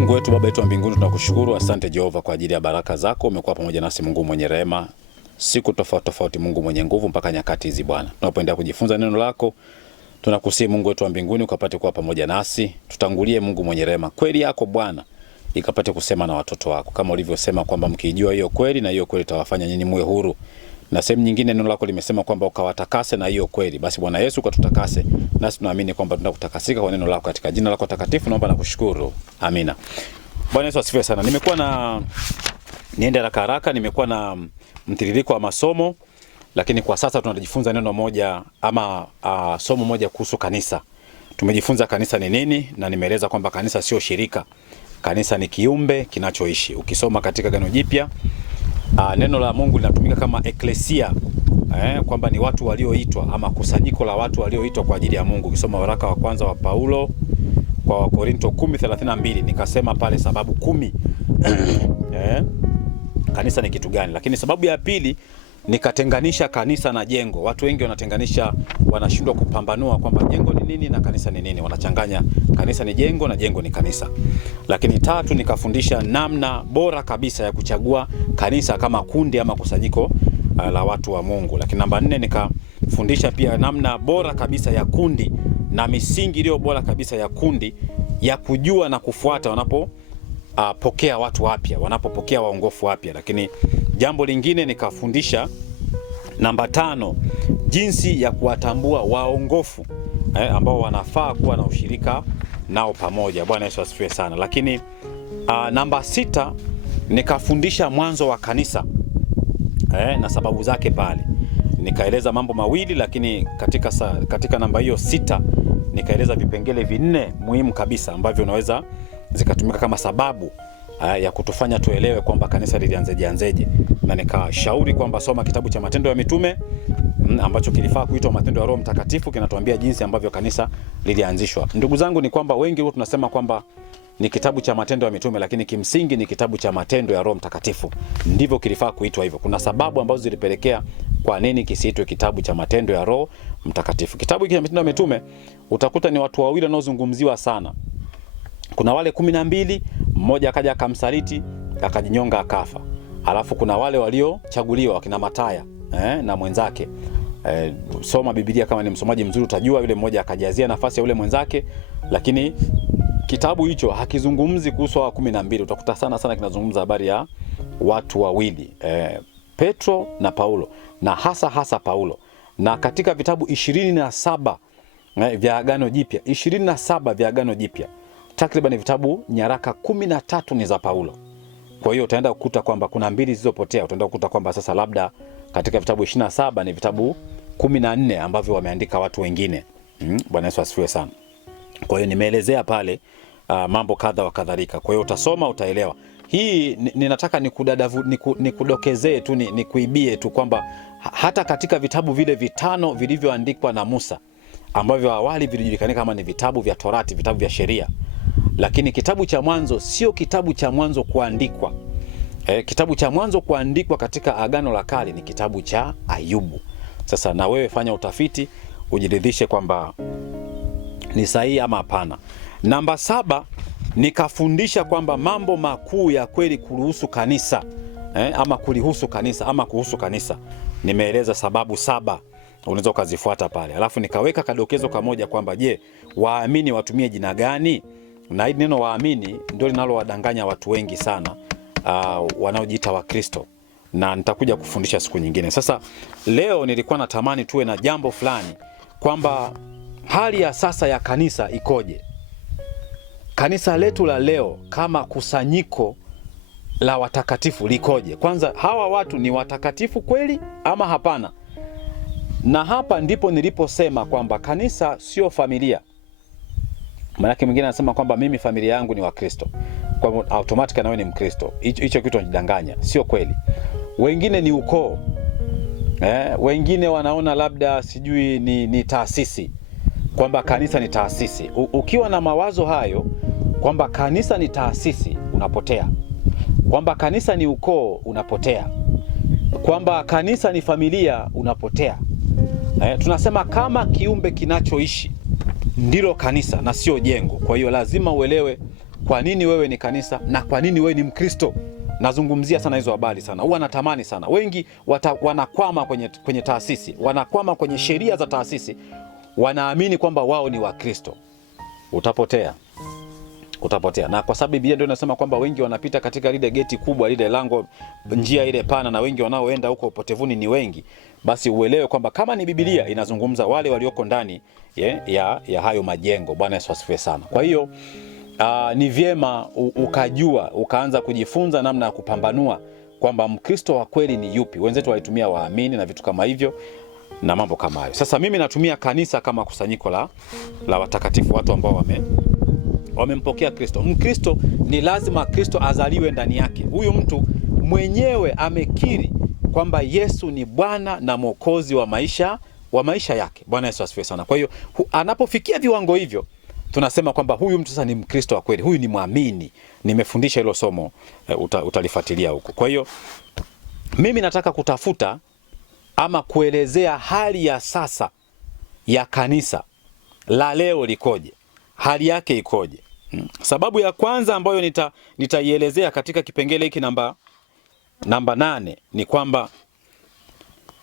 Mungu wetu, Baba yetu wa mbinguni, tunakushukuru. Asante Jehova kwa ajili ya baraka zako. Umekuwa pamoja nasi, Mungu mwenye rehema, siku tofauti tofauti, Mungu mwenye nguvu, mpaka nyakati hizi Bwana. Tunapoendelea kujifunza neno lako, tunakusihi Mungu wetu wa mbinguni ukapate kuwa pamoja nasi. Tutangulie Mungu mwenye rehema, kweli yako Bwana ikapate kusema na watoto wako, kama ulivyosema kwamba mkijua hiyo kweli na hiyo kweli itawafanya nyinyi muwe huru. Na sehemu nyingine neno lako limesema kwamba ukawatakase na hiyo kweli. Basi Bwana Yesu ukatutakase, nasi tunaamini kwamba tunakutakasika kwa neno lako, katika jina lako takatifu naomba na kushukuru. Amina. Bwana Yesu asifiwe sana. Niende haraka, nimekuwa na mtiririko wa masomo, lakini kwa sasa tunajifunza neno moja ama somo moja kuhusu kanisa. Tumejifunza kanisa ni nini, na nimeeleza kwamba kanisa sio shirika. Kanisa ni kiumbe kinachoishi. Ukisoma katika Agano Jipya, neno la Mungu linatumika kama eklesia, kwamba ni watu walioitwa ama kusanyiko la watu walioitwa kwa ajili ya Mungu. Ukisoma waraka wa kwanza wa Paulo kwa Wakorinto 10:32, nikasema pale sababu 10 kanisa ni kitu gani. Lakini sababu ya pili nikatenganisha kanisa na jengo. Watu wengi wanashindwa kupambanua kwamba jengo ni nini na kanisa ni nini. Wanachanganya kanisa ni jengo na jengo ni kanisa. Lakini tatu, nikafundisha namna bora kabisa ya kuchagua kanisa kama kundi ama kusanyiko la watu wa Mungu. Lakini namba 4, nikafundisha pia namna bora kabisa ya kundi na misingi iliyo bora kabisa ya kundi ya kujua na kufuata wanapopokea watu wapya, wanapopokea waongofu wapya. Lakini jambo lingine nikafundisha namba 5, jinsi ya kuwatambua waongofu ambao wanafaa kuwa na ushirika nao pamoja. Bwana Yesu asifiwe sana. Lakini namba 6 nikafundisha mwanzo wa kanisa na sababu zake pale. Nikaeleza mambo mawili, lakini katika namba hiyo 6 nikaeleza vipengele 4 muhimu kabisa ambavyo unaweza zikatumika kama sababu ya kutufanya tuelewe kwamba kanisa lilianzeje. Na nikashauri kwamba soma kitabu cha Matendo ya Mitume ambacho kilifaa kuitwa Matendo ya Roho Mtakatifu, kinatuambia jinsi ambavyo kanisa lilianzishwa. Ndugu zangu, ni kwamba wengi huwa tunasema kwamba ni kitabu cha Matendo ya Mitume, lakini kimsingi ni kitabu cha Matendo ya Roho Mtakatifu. Ndivyo kilifaa kuitwa hivyo. Kuna sababu ambazo zilipelekea kwa nini kisiitwe kitabu cha Matendo ya Roho Mtakatifu. Kitabu cha Matendo ya Mitume utakuta ni watu wawili wanaozungumziwa sana. Kuna wale 12, mmoja akaja akamsaliti, akajinyonga akafa. Alafu kuna wale waliochaguliwa wakina Mataya na mwenzake. Soma Biblia kama ni msomaji mzuri utajua yule mmoja akajazia nafasi ya yule mwenzake. Lakini kitabu hicho hakizungumzi kuhusu wa 12. Utakuta sana kinazungumza habari ya watu wawili, Petro na Paulo, na hasa Paulo. Na katika vitabu 27 vya Agano Jipya, 27 vya Agano Jipya, takriban vitabu nyaraka 13 ni za Paulo. Kwa hiyo utaenda kukuta kwamba kuna 2 zilizopotea. Utaenda kukuta kwamba sasa labda katika vitabu 27 ni vitabu 14 ambavyo wameandika watu wengine. Bwana Yesu asifiwe sana. Kwa hiyo nimeelezea pale mambo kadha wa kadhalika. Kwa hiyo utasoma utaelewa. Hii ninataka nikudokezee tu, nikuibie tu kwamba hata katika vitabu vile 5 vilivyoandikwa na Musa ambavyo awali vilijulikana kama ni vitabu vya Torati, vitabu vya sheria, lakini kitabu cha Mwanzo sio kitabu cha mwanzo kuandikwa. Kitabu cha mwanzo kuandikwa katika Agano la Kale ni kitabu cha Ayubu. Sasa na wewe fanya utafiti ujiridhishe kwamba ni sahihi ama hapana. Namba 7 nikafundisha kwamba mambo makuu ya kweli kuhusu kanisa, ama kulihusu kanisa ama kuhusu kanisa. Nimeeleza sababu 7, unaweza ukazifuata pale. Alafu nikaweka kadokezo kamoja kwamba je, waamini watumie jina gani? Na hili neno waamini ndio linalowadanganya watu wengi sana wanaojiita Wakristo, na nitakuja kufundisha siku nyingine. Sasa leo nilikuwa natamani tuwe na jambo fulani kwamba hali ya sasa ya kanisa ikoje? Kanisa letu la leo kama kusanyiko la watakatifu likoje? Kwanza, hawa watu ni watakatifu kweli ama hapana? Na hapa ndipo niliposema kwamba kanisa sio familia. Maana mwingine anasema kwamba mimi familia yangu ni Wakristo, kwa automatically nawe ni Mkristo. Hicho kitu kinadanganya, sio kweli. Wengine ni ukoo. Wengine wanaona labda sijui ni taasisi, kwamba kanisa ni taasisi. Ukiwa na mawazo hayo kwamba kanisa ni taasisi, unapotea. Kwamba kanisa ni ukoo, unapotea. Kwamba kanisa ni familia, unapotea. Tunasema kama kiumbe kinachoishi ndilo kanisa na sio jengo. Kwa hiyo lazima uelewe kwa nini wewe ni kanisa na kwa nini wewe ni Mkristo. Nazungumzia sana hizo habari sana. Huwa natamani sana. Wengi wanakwama kwenye taasisi, wanakwama kwenye sheria za taasisi, wanaamini kwamba wao ni Wakristo. Utapotea. Na kwa sababu Biblia ndio inasema kwamba wengi wanapita katika lile geti kubwa, lile lango, njia ile pana, na wengi wanaoenda huko upotevuni ni wengi. Basi uelewe kwamba kama ni Biblia inazungumza wale walioko ndani ya hayo majengo. Bwana Yesu asifiwe sana. Kwa hiyo ni vyema ukajua, ukaanza kujifunza namna ya kupambanua kwamba Mkristo wa kweli ni yupi. Wenzetu walitumia waamini na vitu kama hivyo na mambo kama hayo. Sasa mimi natumia kanisa kama kusanyiko la watakatifu, watu ambao wamempokea Kristo. Mkristo ni lazima Kristo azaliwe ndani yake. Huyu mtu mwenyewe amekiri kwamba Yesu ni Bwana na Mwokozi wa maisha yake. Bwana Yesu asifiwe sana. Kwa hiyo anapofikia viwango hivyo, tunasema kwamba huyu mtu sasa ni Mkristo wa kweli, huyu ni muamini. Nimefundisha hilo somo, utalifuatilia huko. Kwa hiyo mimi nataka kutafuta ama kuelezea hali ya sasa ya kanisa la leo likoje, hali yake ikoje. Sababu ya kwanza ambayo nitaielezea katika kipengele hiki namba 8 ni kwamba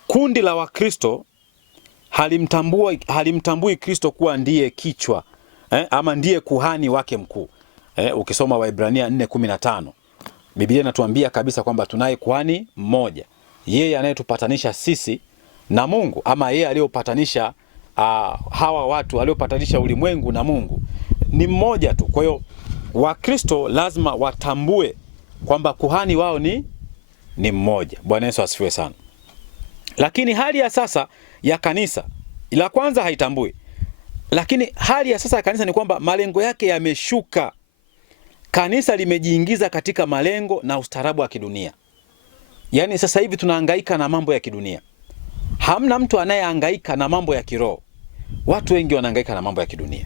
kundi la Wakristo halimtambui Kristo kuwa ndiye kichwa ama ndiye kuhani wake mkuu. Ukisoma Waebrania 4:15 Biblia inatuambia kabisa kwamba tunaye kuhani mmoja, yeye anayetupatanisha sisi na Mungu, ama yeye aliyopatanisha hawa watu, aliyopatanisha ulimwengu na Mungu ni mmoja tu. Kwa hiyo Wakristo lazima watambue kwamba kuhani wao ni mmoja. Bwana Yesu asifiwe sana. Lakini hali ya sasa ya kanisa, la kwanza haitambui. Lakini hali ya sasa ya kanisa ni kwamba malengo yake yameshuka. Kanisa limejiingiza katika malengo na ustaarabu wa kidunia. Yaani sasa hivi tunahangaika na mambo ya kidunia. Hamna mtu anayehangaika na mambo ya kiroho. Watu wengi wanahangaika na mambo ya kidunia.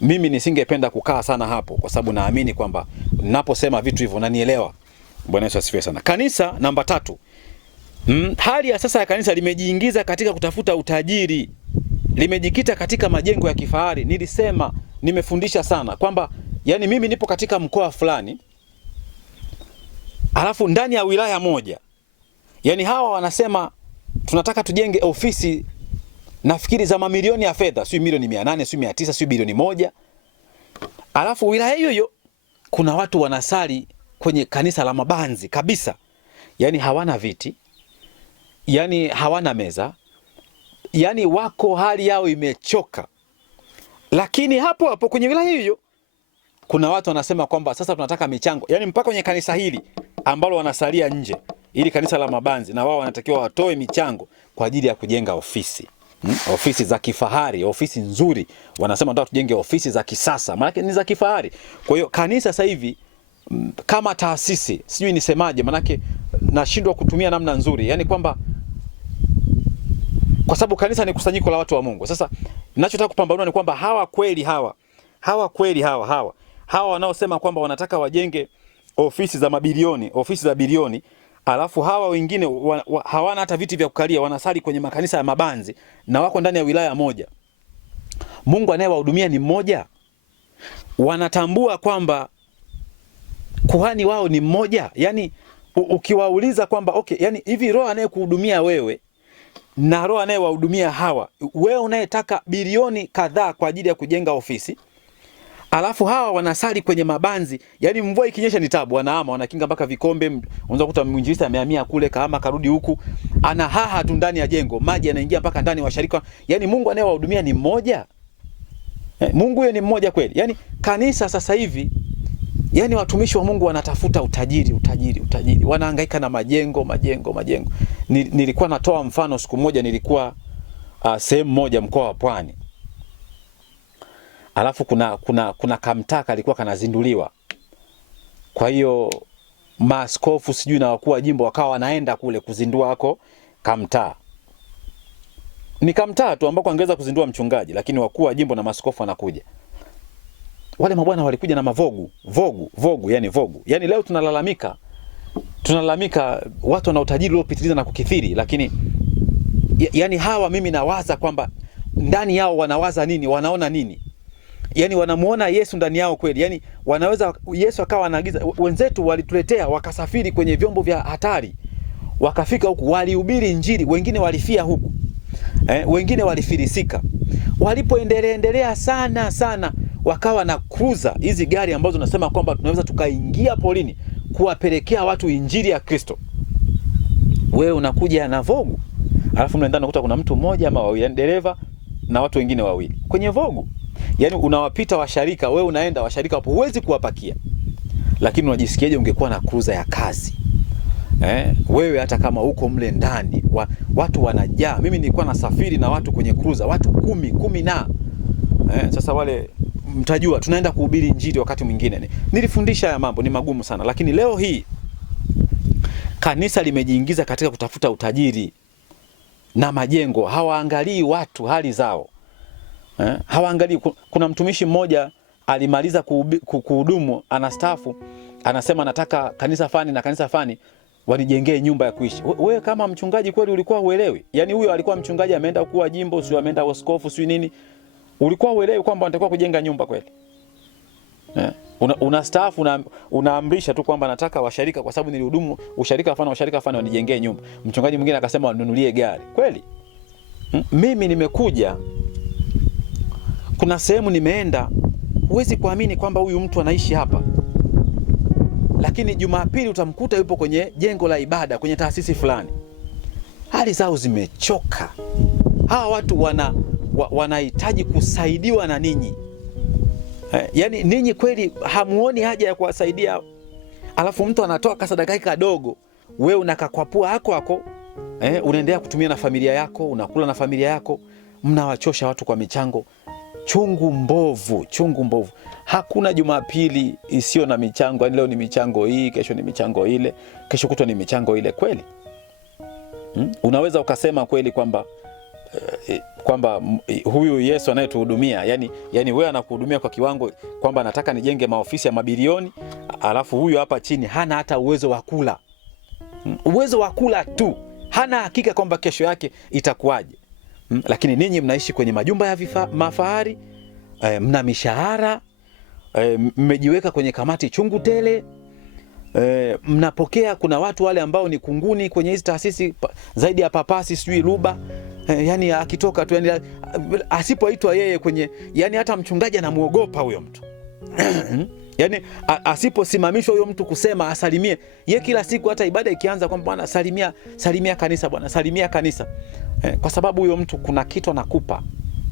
Mimi nisingependa kukaa sana hapo, kwa sababu naamini kwamba ninaposema vitu hivyo unanielewa. Bwana Yesu asifiwe sana. Kanisa namba 3. Hali ya sasa ya kanisa limejiingiza katika kutafuta utajiri. Limejikita katika majengo ya kifahari. Nimefundisha sana kwamba yani mimi nipo katika mkoa fulani, alafu ndani ya wilaya moja, yani hawa wanasema tunataka tujenge ofisi, nafikiri za mamilioni ya fedha, sio milioni 800, sio 900, sio bilioni 1. Alafu wilaya hiyo kuna watu wanasali kwenye kanisa la mabanzi kabisa. Yani hawana viti, yani hawana meza, yani wako hali yao imechoka. Lakini hapo kwenye wilaya hiyo kuna watu wanasema kwamba sasa tunataka michango. Yani mpaka kwenye kanisa hili ambalo wanasalia nje, ili kanisa la mabanzi, na wao wanatakiwa watoe michango kwa ajili ya kujenga ofisi. Ofisi za kifahari, ofisi nzuri. Wanasema tunataka tujenge ofisi za kisasa, maana ni za kifahari. Kwa hiyo kanisa sasa hivi kama taasisi, sijui nisemaje, maana nashindwa kutumia namna nzuri. Yani kwamba kwa sababu kanisa ni kusanyiko la watu wa Mungu. Sasa ninachotaka kupambanua ni kwamba hawa wanaosema kwamba wanataka wajenge ofisi za mabilioni, ofisi za bilioni, alafu hawa wengine hawana hata viti vya kukalia, wanasali kwenye makanisa ya mabanzi na wako ndani ya wilaya moja. Mungu anayewahudumia ni mmoja. Wanatambua kwamba kuhani wao ni mmoja. Yani ukiwauliza kwamba okay, yani hivi roho anayekuhudumia wewe na roho anayewahudumia hawa, wewe unayetaka bilioni kadhaa kwa ajili ya kujenga ofisi, alafu hawa wanasali kwenye mabanzi, yani mvua ikinyesha ni tabu, wanaama, wanakinga mpaka vikombe. Unaweza kukuta mwinjilisti amehamia kule, kahama karudi huku, ana haha tu ndani ya jengo, maji yanaingia mpaka ndani washarika. Yani Mungu anayewahudumia ni mmoja. Mungu huyo ni mmoja kweli. Yani kanisa sasa hivi, yani watumishi wa Mungu wanatafuta utajiri. Wanahangaika na majengo. Nilikuwa natoa mfano, siku moja nilikuwa sehemu moja mkoa wa Pwani. Alafu kuna kamtaa kalikuwa kanazinduliwa. Kwa hiyo maaskofu sijui na wakuu wa jimbo wakawa wanaenda kule kuzindua hako kamtaa. Ni kamtaa tu ambako angeweza kuzindua mchungaji, lakini wakuu wa jimbo na maaskofu wanakuja. Wale mabwana walikuja na mavogu, yani vogu. Yani leo tunalalamika watu wana utajiri uliopitiliza na kukithiri, lakini yani hawa mimi nawaza kwamba ndani yao wanawaza nini, wanaona nini. yani wanamuona Yesu ndani yao kweli. Yani wanaweza, Yesu akawa anaagiza, wenzetu walituletea, wakasafiri kwenye vyombo vya hatari, wakafika huku, walihubiri Injili, wengine walifia huku, wengine walifilisika. Walipoendelea sana, wakawa na cruiser, hizi gari ambazo nasema kwamba tunaweza tukaingia polini kuwapelekea watu Injili ya Kristo. Wewe unakuja na Vogue, alafu mnaenda nakuta kuna mtu mmoja ama wawili, dereva na watu wengine wawili kwenye Vogue. Yani unawapita washarika, wewe unaenda washarika hapo, huwezi kuwapakia. Lakini unajisikiaje ungekuwa na cruiser ya kazi? Wewe hata kama uko mle ndani, watu wanajaa. Mimi nilikuwa nasafiri na watu kwenye cruiser, watu 10 na sasa wale mtajua tunaenda kuhubiri Injili. Wakati mwingine nilifundisha haya mambo, ni magumu sana. Lakini leo hii kanisa limejiingiza katika kutafuta utajiri na majengo. Hawaangalii watu hali zao, hawaangalii. Kuna mtumishi mmoja alimaliza kuhudumu, anastaafu, anasema nataka kanisa fani na kanisa fani wanijengee nyumba ya kuishi. Wewe kama mchungaji kweli ulikuwa huelewi? Yani huyo alikuwa mchungaji, ameenda kuwa jimbo, sio ameenda askofu, sio nini, ulikuwa huelewi kwamba anatakiwa kujenga nyumba kweli? Unastaafu, unaamrisha tu kwamba nataka washarika, kwa sababu nilihudumu usharika fani wanijengee nyumba. Mchungaji mwingine akasema wanunulie gari. Kweli? Mimi nimekuja, kuna sehemu nimeenda, huwezi kuamini kwamba huyu mtu anaishi hapa, lakini Jumapili utamkuta yupo kwenye jengo la ibada, kwenye taasisi fulani. Hali zao zimechoka. Hawa watu wanahitaji kusaidiwa na ninyi. Yani ninyi kweli hamuoni haja ya kuwasaidia? Alafu mtu anatoa kasadaka kadogo, wewe unakakwapua hako, unaendelea kutumia na familia yako, unakula na familia yako, mnawachosha watu kwa michango. Chungu mbovu. Hakuna Jumapili isiyo na michango. Yani leo ni michango hii, kesho ni michango ile, kesho kutwa ni michango ile. Kweli? Unaweza ukasema kweli kwamba huyu Yesu anayetuhudumia, yani wewe anakuhudumia kwa kiwango kwamba nataka nijenge maofisi ya mabilioni, alafu huyu hapa chini hana hata uwezo wa kula. Uwezo wa kula tu, hana hakika kwamba kesho yake itakuwaje. Lakini ninyi mnaishi kwenye majumba ya mafahari, mna mishahara, mmejiweka kwenye kamati chungu tele, mnapokea. Kuna watu wale ambao ni kunguni kwenye hizi taasisi zaidi ya papasi, sijui ruba, yani akitoka tu, yani asipoitwa yeye kwenye, yani hata mchungaji anamuogopa huyo mtu. Yani asiposimamishwa huyo mtu kusema asalimie, ye kila siku hata ibada ikianza kwamba bwana salimia kanisa, bwana salimia kanisa, kwa sababu huyo mtu kuna kitu anakupa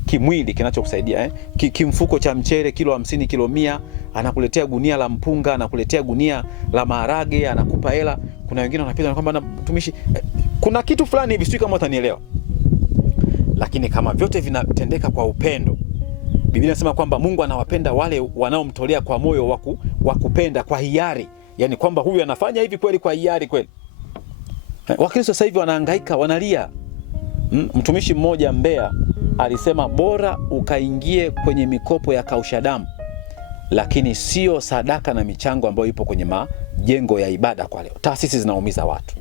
kimwili kinachokusaidia, kimfuko cha mchele kilo 50, kilo 100, anakuletea gunia la mpunga, anakuletea gunia la maharage, anakupa hela. Kuna wengine wanapita kwamba na mtumishi, kuna kitu fulani hivi, sio kama utanielewa. Lakini kama vyote vinatendeka kwa upendo, Biblia inasema kwamba Mungu anawapenda wale wanaomtolea kwa moyo wa kupenda, kwa hiari. Yani kwamba huyu anafanya hivi kweli kwa hiari kweli. Wakristo sasa hivi wanahangaika, wanalia. Mtumishi mmoja Mbeya alisema bora ukaingie kwenye mikopo ya kausha damu, lakini sio sadaka na michango ambayo ipo kwenye majengo ya ibada kwa leo. Taasisi zinaumiza watu.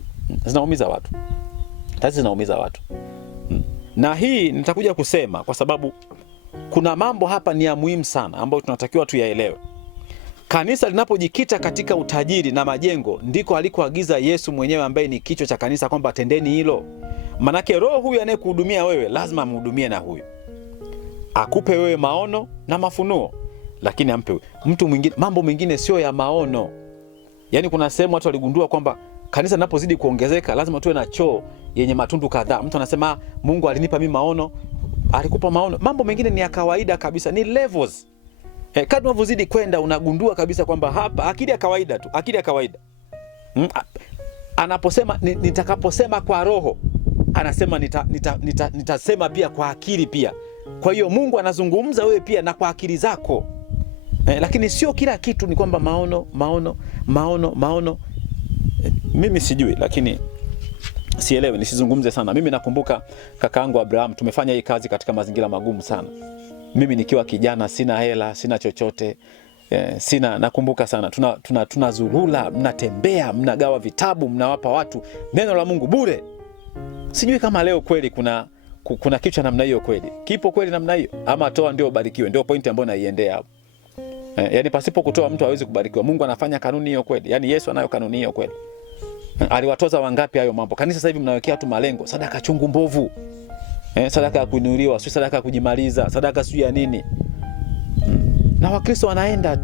Taasisi zinaumiza watu. Na hii nitakuja kusema kwa sababu kuna mambo hapa ni ya muhimu sana ambayo tunatakiwa tuyaelewe. Kanisa linapojikita katika utajiri na majengo, ndiko alikoagiza Yesu mwenyewe ambaye ni kichwa cha kanisa kwamba tendeni hilo. Manake roho huyu anayekuhudumia wewe lazima amhudumie na huyu. Akupe wewe maono na mafunuo, lakini ampe mtu mwingine mambo mengine sio ya maono. Yani kuna sehemu watu waligundua kwamba kanisa linapozidi kuongezeka lazima tuwe na choo yenye matundu kadhaa. Mtu anasema Mungu alinipa mimi maono, alikupa maono. Mambo mengine ni ya kawaida kabisa, ni levels. Kadri unavyozidi kwenda unagundua kabisa kwamba hapa akili ya kawaida tu, akili ya kawaida. Anaposema nitakaposema kwa roho, anasema nitasema pia kwa akili pia. Kwa hiyo Mungu anazungumza wewe pia na kwa akili zako. Lakini sio kila kitu ni kwamba maono. Mimi sijui, lakini sielewi, nisizungumze sana. Mimi nakumbuka kakaangu Abraham, tumefanya hii kazi katika mazingira magumu sana. Mimi nikiwa kijana, sina hela, sina chochote, nakumbuka sana tunazurula, mnatembea, mnagawa vitabu, mnawapa watu neno la Mungu bure. Sijui kama leo kweli kuna kitu cha namna hiyo kweli? Kipo kweli namna hiyo? Ama toa ndio ubarikiwe? Ndio pointi ambayo naiendea hapo. Yaani pasipo kutoa mtu hawezi kubarikiwa. Mungu anafanya kanuni hiyo kweli? Yaani Yesu anayo kanuni hiyo kweli? Aliwatoza wangapi hayo mambo? Kanisa sasa hivi mnawekea tu malengo, sadaka chungu mbovu. Sadaka ya kuinuliwa, sio sadaka ya kujimaliza, sadaka sio ya nini. Na Wakristo wanaenda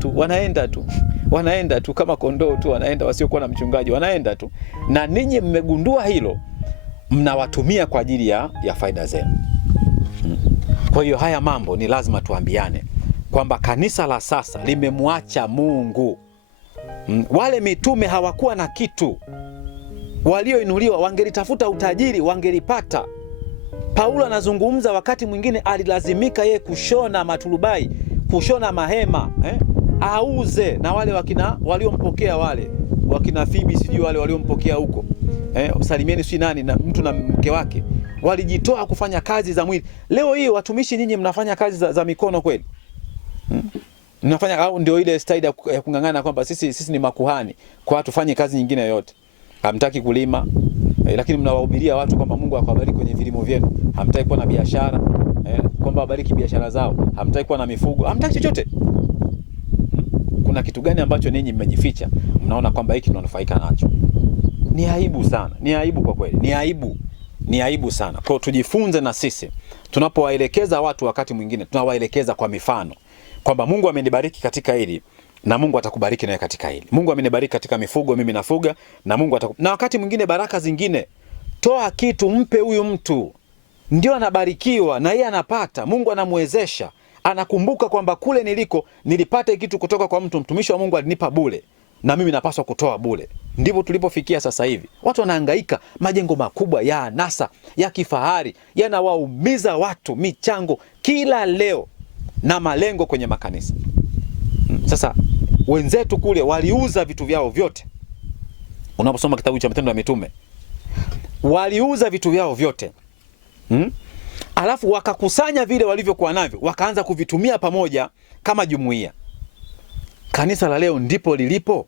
tu kama kondoo tu, wanaenda wasiokuwa na mchungaji, wanaenda tu. Na ninyi mmegundua hilo, mnawatumia kwa ajili ya faida zenu. Kwa hiyo haya mambo ni lazima tuambiane kwamba kanisa la sasa limemwacha Mungu. Wale mitume hawakuwa na kitu. Walioinuliwa wangelitafuta utajiri, wangelipata. Paulo anazungumza wakati mwingine alilazimika yeye kushona maturubai, kushona mahema, auze, na wale waliompokea wale wakina Fibi sijui wale waliompokea huko, salimieni si nani na mtu na mke wake, walijitoa kufanya kazi za mwili. Leo hii watumishi nyinyi mnafanya kazi za mikono kweli? Mnafanya au ndio ile style ya kungangana kwamba sisi ni makuhani, kwa tufanye kazi nyingine yoyote? Hamtaki kulima, lakini mnawahubiria watu kwamba Mungu akawabariki kwenye vilimo vyenu. Hamtaki kuwa na biashara, kwamba abariki biashara zao. Hamtaki kuwa na mifugo, hamtaki chochote. Kuna kitu gani ambacho ninyi mmejificha? Mnaona kwamba hiki tunanufaika nacho. Ni aibu sana. Ni aibu kwa kweli. Ni aibu sana. Kwa tujifunze na sisi. Tunapowaelekeza watu wakati mwingine, tunawaelekeza kwa mifano. Kwamba Mungu amenibariki katika hili na Mungu atakubariki naye katika hili. Mungu amenibariki katika mifugo, mimi nafuga, na Mungu na wakati mwingine baraka zingine, toa kitu mpe huyu mtu, ndio anabarikiwa na yeye anapata. Mungu anamwezesha, anakumbuka kwamba kule niliko nilipata kitu kutoka kwa mtu, mtumishi wa Mungu alinipa bure, na mimi napaswa kutoa bure. Ndipo tulipofikia sasa hivi. Watu wanahangaika, majengo makubwa ya anasa, ya kifahari, yanawaumiza watu, michango kila leo na malengo kwenye makanisa. Sasa wenzetu kule waliuza vitu vyao vyote. Unaposoma kitabu cha Matendo ya Mitume, waliuza vitu vyao vyote. Alafu wakakusanya vile walivyokuwa navyo, wakaanza kuvitumia pamoja kama jumuiya. Kanisa la leo ndipo lilipo.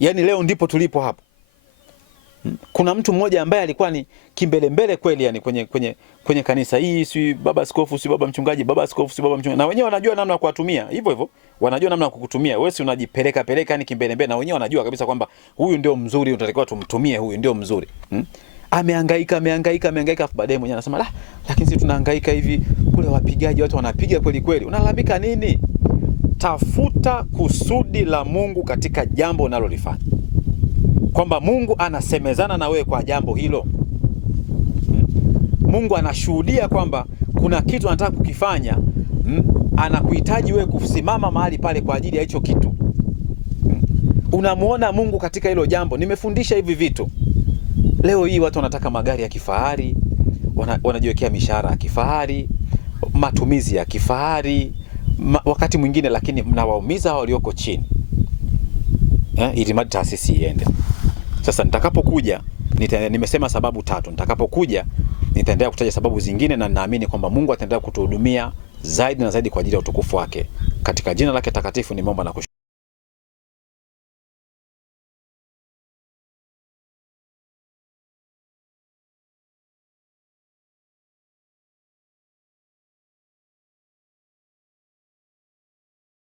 Yaani leo ndipo tulipo hapa. Kuna mtu mmoja ambaye alikuwa ni kimbelembele kweli, yani kwenye kanisa hii, si baba askofu, si baba mchungaji, baba askofu, si baba mchungaji. Na wenyewe wanajua namna ya kuwatumia. Hivyo wanajua namna ya kukutumia. Wewe si unajipeleka yani kimbelembele, na wenyewe wanajua kabisa kwamba huyu ndio mzuri, unatakiwa tumtumie, huyu ndio mzuri. Amehangaika afu baadaye mwenyewe anasema lakini sisi tunahangaika hivi, kule wapigaji watu wanapiga kweli kweli. Unalalamika nini? Tafuta kusudi la Mungu katika jambo unalolifanya. Kwamba Mungu anasemezana na wewe kwa jambo hilo. Mungu anashuhudia kwamba kuna kitu anataka kukifanya, anakuhitaji wewe kusimama mahali pale kwa ajili ya hicho kitu. Unamuona Mungu katika hilo jambo. Nimefundisha hivi vitu. Leo hii watu wanataka magari ya kifahari, wanajiwekea mishahara ya kifahari, matumizi ya kifahari, wakati mwingine, lakini mnawaumiza walioko chini. Ili madi taasisi iende. Sasa nitakapokuja, nimesema sababu 3. Nitakapokuja nitaendelea kutaja sababu zingine, na naamini kwamba Mungu ataendelea kutuhudumia zaidi na zaidi kwa ajili ya utukufu wake. Katika jina lake takatifu nimeomba na